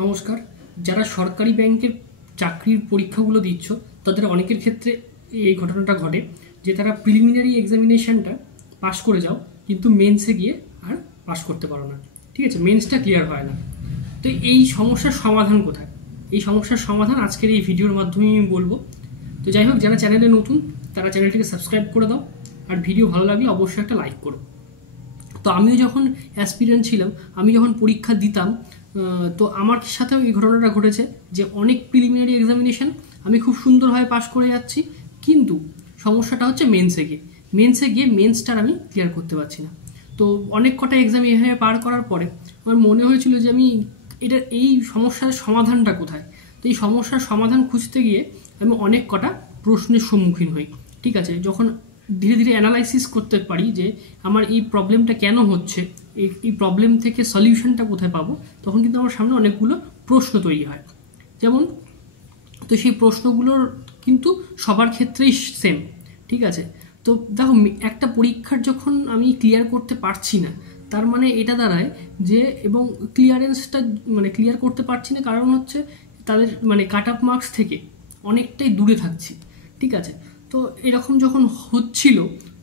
নমস্কার। যারা সরকারি ব্যাংকের চাকরির পরীক্ষাগুলো দিচ্ছ তাদের অনেকের ক্ষেত্রে এই ঘটনাটা ঘটে যে তারা প্রিলিমিনারি এক্সামিনেশনটা পাশ করে যাও, কিন্তু মেন্সে গিয়ে আর পাশ করতে পারো না। ঠিক আছে, মেন্সটা ক্লিয়ার হয় না। তো এই সমস্যার সমাধান কোথায়? এই সমস্যার সমাধান আজকের এই ভিডিওর মাধ্যমে আমি বলবো। তো যাই হোক, যারা চ্যানেলে নতুন তারা চ্যানেলটিকে সাবস্ক্রাইব করে দাও, আর ভিডিও ভালো লাগলে অবশ্যই একটা লাইক করো। তো আমিও যখন অ্যাসপিরেন্ট ছিলাম, আমি যখন পরীক্ষা দিতাম, তো আমার সাথেও এই ঘটনাটা ঘটেছে যে অনেক প্রিলিমিনারি এক্সামিনেশন আমি খুব সুন্দরভাবে পাশ করে যাচ্ছি, কিন্তু সমস্যাটা হচ্ছে মেন্সে গিয়ে মেন্সটার আমি ক্লিয়ার করতে পারছি না। তো অনেক কটা এক্সাম এভাবে পার করার পরে আমার মনে হয়েছিল যে এই সমস্যার সমাধানটা কোথায়। তো এই সমস্যার সমাধান খুঁজতে গিয়ে আমি অনেক কটা প্রশ্নের সম্মুখীন হই। ঠিক আছে, যখন ধীরে ধীরে অ্যানালাইসিস করতে পারি যে আমার এই প্রবলেমটা কেন হচ্ছে, এই প্রবলেম থেকে সলিউশনটা কোথায় পাবো, তখন কিন্তু আমার সামনে অনেকগুলো প্রশ্ন তৈরি হয়। যেমন, তো সেই প্রশ্নগুলোর কিন্তু সবার ক্ষেত্রেই সেম। ঠিক আছে, তো দেখো, একটা পরীক্ষার যখন আমি ক্লিয়ার করতে পারছি না, তার মানে এটা দাঁড়ায় যে, এবং ক্লিয়ারেন্সটা ক্লিয়ার করতে পারছি না কারণ হচ্ছে তাদের কাট অফ মার্কস থেকে অনেকটাই দূরে থাকছি। ঠিক আছে, তো এরকম যখন হচ্ছিল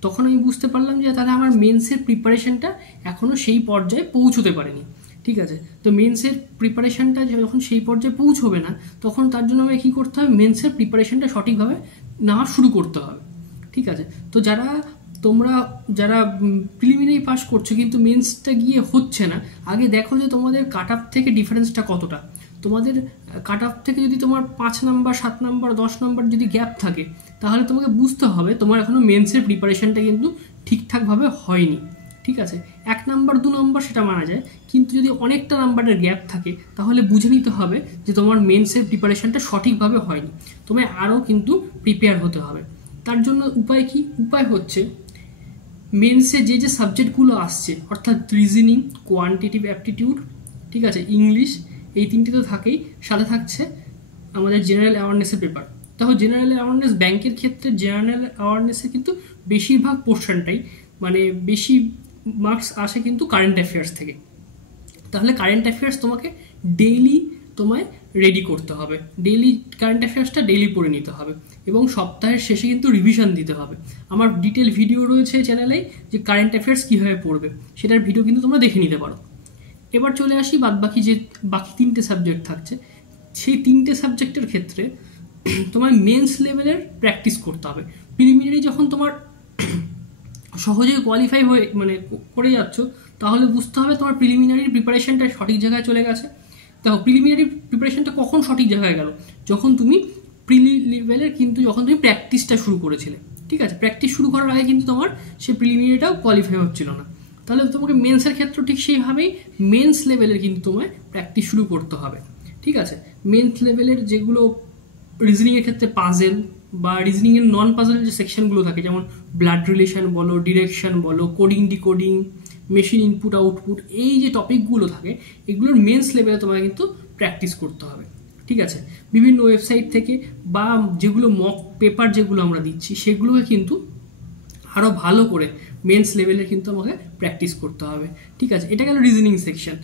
তখন আমি বুঝতে পারলাম যে তাহলে আমার মেন্সের প্রিপারেশনটা এখনও সেই পর্যায়ে পৌঁছতে পারেনি। ঠিক আছে, তো মেন্সের প্রিপারেশনটা যখন সেই পর্যায়ে পৌঁছবে না, তখন তার জন্য আমাকে কী করতে হবে, মেন্সের প্রিপারেশনটা সঠিকভাবে নেওয়া শুরু করতে হবে। ঠিক আছে, তো যারা প্রিলিমিনারি পাস করছো কিন্তু মেন্সটা গিয়ে হচ্ছে না, আগে দেখো যে তোমাদের কাট অফ থেকে ডিফারেন্সটা কতটা। তোমাদের কাট অফ থেকে যদি তোমার 5 নাম্বার, 7 নাম্বার, 10 নাম্বার যদি গ্যাপ থাকে, তাহলে তোমাকে বুঝতে হবে তোমার এখনও মেন্সের প্রিপারেশনটা কিন্তু ঠিকঠাকভাবে হয়নি। ঠিক আছে, 1 নাম্বার 2 নাম্বার সেটা মানা যায়, কিন্তু যদি অনেকটা নাম্বারের গ্যাপ থাকে তাহলে বুঝে নিতে হবে যে তোমার মেন্সের প্রিপারেশনটা সঠিকভাবে হয়নি, তোমায় আরও কিন্তু প্রিপেয়ার হতে হবে। তার জন্য উপায় কি? উপায় হচ্ছে মেন্সে যে সাবজেক্টগুলো আসছে, অর্থাৎ রিজনিং, কোয়ান্টিটিভ অ্যাপটিটিউড, ঠিক আছে, ইংলিশ, এই 3টে তো থাকেই, সাথে থাকছে আমাদের জেনারেল অ্যাওয়ারনেসের পেপার। দেখো, জেনারেল অ্যাওয়ারনেস ব্যাংকের ক্ষেত্রে জেনারেল অ্যাওয়ারনেসে কিন্তু বেশিরভাগ পোর্শনটাই বেশি মার্কস আসে কিন্তু কারেন্ট অ্যাফেয়ার্স থেকে। তাহলে কারেন্ট অ্যাফেয়ার্স তোমায় রেডি করতে হবে, ডেইলি কারেন্ট অ্যাফেয়ার্সটা ডেইলি পড়ে নিতে হবে, এবং সপ্তাহের শেষে কিন্তু রিভিশন দিতে হবে। আমার ডিটেল ভিডিও রয়েছে চ্যানেলে যে কারেন্ট অ্যাফেয়ার্স কীভাবে পড়বে, সেটার ভিডিও কিন্তু তোমরা দেখে নিতে পারো। এবার চলে আসি বাকি 3টে সাবজেক্ট থাকছে। সেই 3টে সাবজেক্টের ক্ষেত্রে তোমার মেন্স লেভেলের প্র্যাকটিস করতে হবে। প্রিলিমিনারি যখন তোমার সহজেই কোয়ালিফাই হয়ে করে যাচ্ছ, তাহলে বুঝতে হবে তোমার প্রিলিমিনারির প্রিপারেশনটা সঠিক জায়গায় চলে গেছে। দেখো, প্রিলিমিনারি প্রিপারেশনটা কখন সঠিক জায়গায় গেল, যখন তুমি যখন তুমি প্র্যাকটিসটা শুরু করেছিলে। ঠিক আছে, প্র্যাকটিস শুরু করার আগে কিন্তু তোমার সেই প্রিলিমিনারিটাও কোয়ালিফাই হচ্ছিল না। তাহলে তোমাকে মেন্সের ক্ষেত্রে ঠিক সেইভাবেই মেন্স লেভেলের কিন্তু তোমায় প্র্যাকটিস শুরু করতে হবে। ঠিক আছে, মেন্স লেভেলের যেগুলো রিজনিংয়ের ক্ষেত্রে পাজেল বা রিজনিংয়ের নন পাজেল যে সেকশনগুলো থাকে, যেমন ব্লাড রিলেশন বলো, ডিরেকশন বলো, coding decoding, machine input output, এই যে টপিকগুলো থাকে, এগুলোর মেন্স লেভেলে তোমায় কিন্তু প্র্যাকটিস করতে হবে। ঠিক আছে, বিভিন্ন ওয়েবসাইট থেকে বা যেগুলো মক পেপার যেগুলো আমরা দিচ্ছি, সেগুলোকে কিন্তু আরও ভালো করে মেন্স লেভেলে কিন্তু আমাকে প্র্যাকটিস করতে হবে। ঠিক আছে, এটা গেল রিজনিং সেকশন।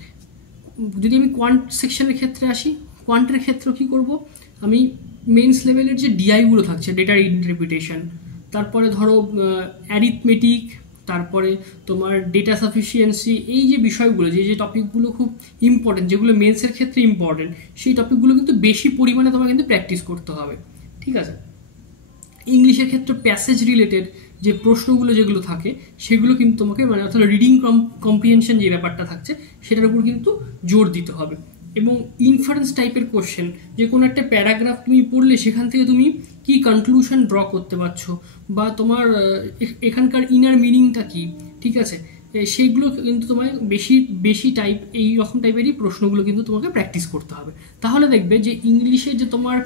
যদি আমি কোয়ান্ট সেকশনের ক্ষেত্রে আসি, কোয়ান্টের ক্ষেত্রেও কী করব, আমি মেন্স লেভেলের যে ডিআইগুলো থাকছে, ডেটার ইন্টারপ্রিটেশন, তারপরে ধরো অ্যারিথমেটিক, তারপরে তোমার ডেটা সাফিসিয়েন্সি, এই যে বিষয়গুলো, যে টপিকগুলো খুব ইম্পর্টেন্ট, যেগুলো মেন্সের ক্ষেত্রে ইম্পর্টেন্ট, সেই টপিকগুলো কিন্তু বেশি পরিমাণে তোমাকে কিন্তু প্র্যাকটিস করতে হবে। ঠিক আছে, ইংলিশের ক্ষেত্রে প্যাসেজ রিলেটেড যে প্রশ্নগুলো যেগুলো থাকে, সেগুলো কিন্তু তোমাকে অর্থাৎ রিডিং কম্প্রিহেনশন যে ব্যাপারটা থাকছে, সেটার উপর কিন্তু জোর দিতে হবে। এবং ইনফারেন্স টাইপের কোশ্চেন, যে কোনো একটা প্যারাগ্রাফ তুমি পড়লে সেখান থেকে তুমি কি কনক্লুশন ড্র করতে পারছো, বা তোমার এখানকার ইনার মিনিংটা কি, ঠিক আছে, সেইগুলো কিন্তু তোমায় বেশি এই রকম টাইপেরই প্রশ্নগুলো কিন্তু তোমাকে প্র্যাকটিস করতে হবে। তাহলে দেখবে যে ইংলিশে যে তোমার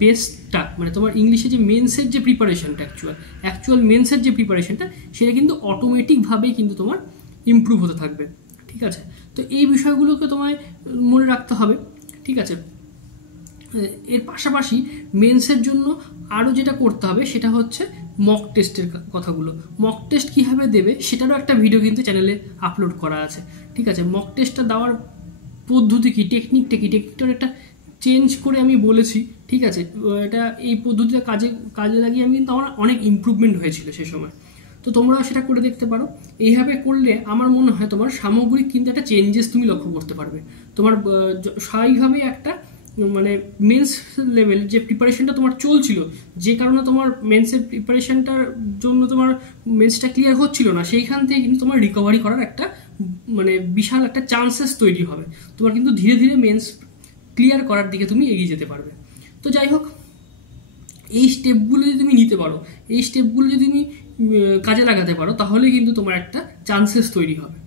বেস্টটা, তোমার ইংলিশে যে মেন্সের যে প্রিপারেশনটা, অ্যাকচুয়াল মেন্সের যে প্রিপারেশনটা, সেটা কিন্তু অটোমেটিকভাবেই কিন্তু তোমার ইমপ্রুভ হতে থাকবে। ঠিক আছে, তো এই বিষয়গুলোকে তোমায় মনে রাখতে হবে। ঠিক আছে, এর পাশাপাশি মেন্সের জন্য আরও যেটা করতে হবে সেটা হচ্ছে মক টেস্টের কথাগুলো। মক টেস্ট কীভাবে দেবে সেটারও একটা ভিডিও কিন্তু চ্যানেলে আপলোড করা আছে। ঠিক আছে, মক টেস্টটা দেওয়ার পদ্ধতি কী, টেকনিকটার একটা চেঞ্জ করে আমি বলেছি, ঠিক আছে। এটা এই পদ্ধতিটা কাজে লাগিয়ে আমি কিন্তু আমার অনেক ইমপ্রুভমেন্ট হয়েছিল সে সময়। তো তোমরা সেটা করে দেখতে পারো। এইভাবে করলে আমার মনে হয় তোমার সামগ্রিক কিন্তু একটা চেঞ্জেস তুমি লক্ষ্য করতে পারবে। তোমার স্বাভাবিকভাবেই একটা মানে মেন্স লেভেল যে প্রিপারেশনটা তোমার চলছিল, যে কারণে তোমার মেন্সের প্রিপারেশনটার জন্য তোমার মেন্সটা ক্লিয়ার হচ্ছিল না, সেইখান থেকে কিন্তু তোমার রিকভারি করার একটা মানে বিশাল একটা চান্সেস তৈরি হবে। তোমার কিন্তু ধীরে ধীরে মেন্স ক্লিয়ার করার দিকে তুমি এগিয়ে যেতে পারবে। তো যাই হোক, এই স্টেপগুলো যদি তুমি নিতে পারো, এই স্টেপগুলো যদি তুমি কাজে লাগাতে পারো, তাহলে কিন্তু তোমার একটা চান্সেস তৈরি হবে।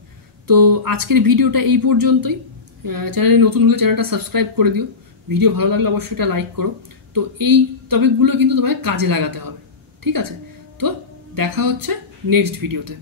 তো আজকের ভিডিওটা এই পর্যন্তই। চ্যানেলে নতুন হলে চ্যানেলটা সাবস্ক্রাইব করে দিও। ভিডিও ভালো লাগলে অবশ্যই এটা লাইক করো। তো এই টপিকগুলো কিন্তু তোমাকে কাজে লাগাতে হবে, ঠিক আছে। তো দেখা হচ্ছে নেক্সট ভিডিওতে।